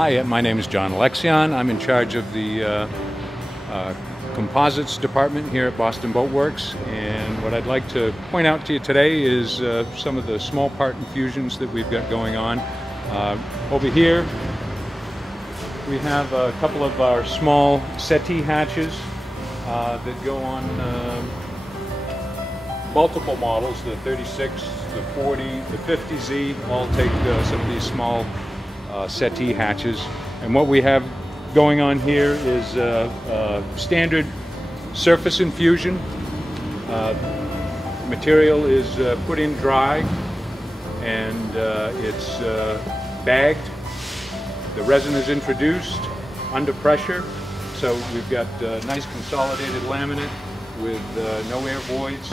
Hi, my name is John Alexion. I'm in charge of the Composites department here at Boston Boatworks, and what I'd like to point out to you today is some of the small part infusions that we've got going on. Over here we have a couple of our small settee hatches that go on multiple models, the 36, the 40, the 50Z, all take some of these small settee hatches. And what we have going on here is standard surface infusion. Material is put in dry and it's bagged. The resin is introduced under pressure, so we've got nice consolidated laminate with no air voids.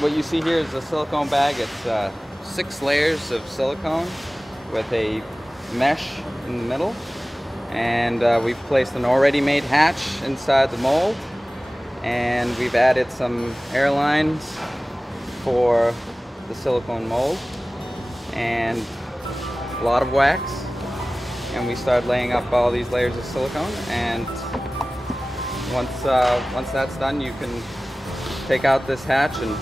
What you see here is a silicone bag. It's 6 layers of silicone with a mesh in the middle, and we've placed an already made hatch inside the mold, and we've added some air lines for the silicone mold and a lot of wax, and we start laying up all these layers of silicone, and once that's done, you can take out this hatch and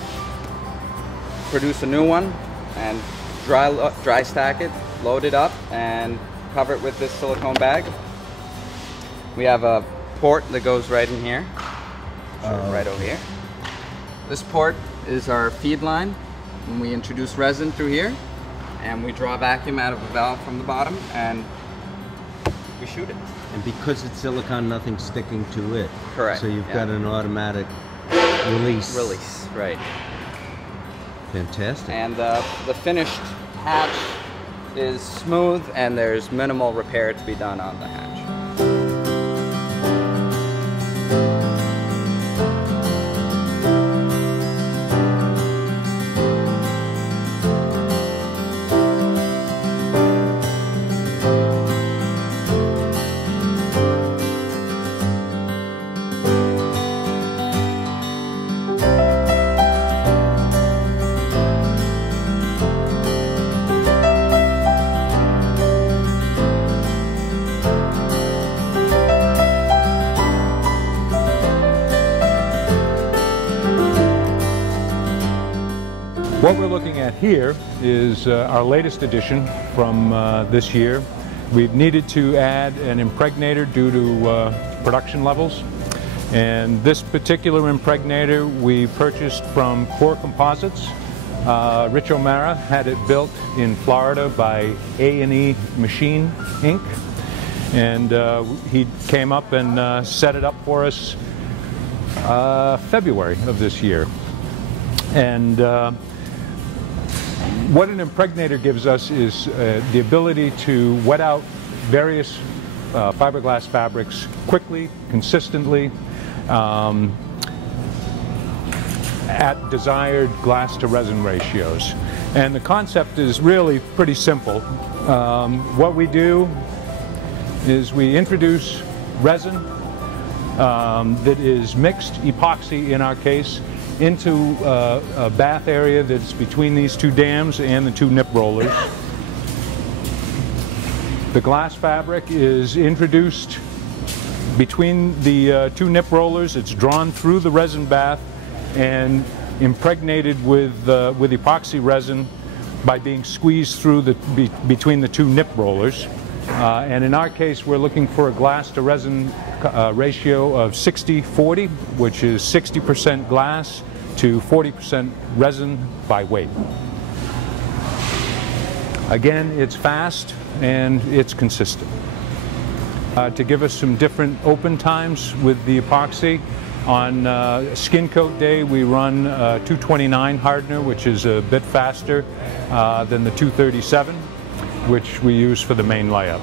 produce a new one and dry stack it, load it up, and cover it with this silicone bag. We have a port that goes right in here, right over here. This port is our feed line, and we introduce resin through here, and we draw vacuum out of a valve from the bottom, and we shoot it. And because it's silicone, nothing's sticking to it. Correct. So you've got an automatic release. Release, right. Fantastic. And the finished hatch is smooth, and there's minimal repair to be done on the hatch. What we're looking at here is our latest addition from this year. We've needed to add an impregnator due to production levels, and this particular impregnator we purchased from Core Composites. Rich O'Mara had it built in Florida by A&E Machine Inc., and he came up and set it up for us February of this year. And what an impregnator gives us is the ability to wet out various fiberglass fabrics quickly, consistently, at desired glass to resin ratios. And the concept is really pretty simple. What we do is we introduce resin that is mixed epoxy, in our case, into a bath area that's between these two dams and the two nip rollers. The glass fabric is introduced between the two nip rollers. It's drawn through the resin bath and impregnated with epoxy resin by being squeezed through between the two nip rollers. And in our case, we're looking for a glass to resin ratio of 60-40, which is 60% glass to 40% resin by weight. Again, it's fast and it's consistent. To give us some different open times with the epoxy, on skin coat day we run 229 hardener, which is a bit faster than the 237, which we use for the main layup.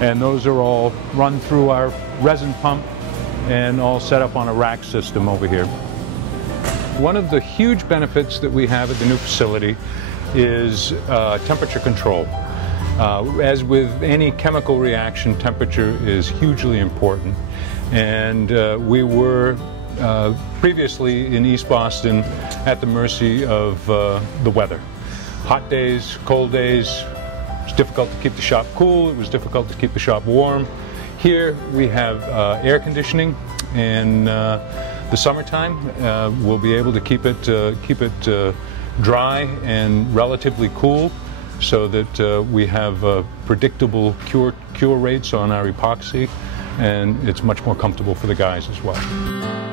And those are all run through our resin pump and all set up on a rack system over here. One of the huge benefits that we have at the new facility is temperature control. As with any chemical reaction, temperature is hugely important. And we were previously in East Boston at the mercy of the weather. Hot days, cold days, was difficult to keep the shop cool, it was difficult to keep the shop warm. Here we have air conditioning. In the summertime, we'll be able to keep it dry and relatively cool, so that we have predictable cure rates on our epoxy, and it's much more comfortable for the guys as well.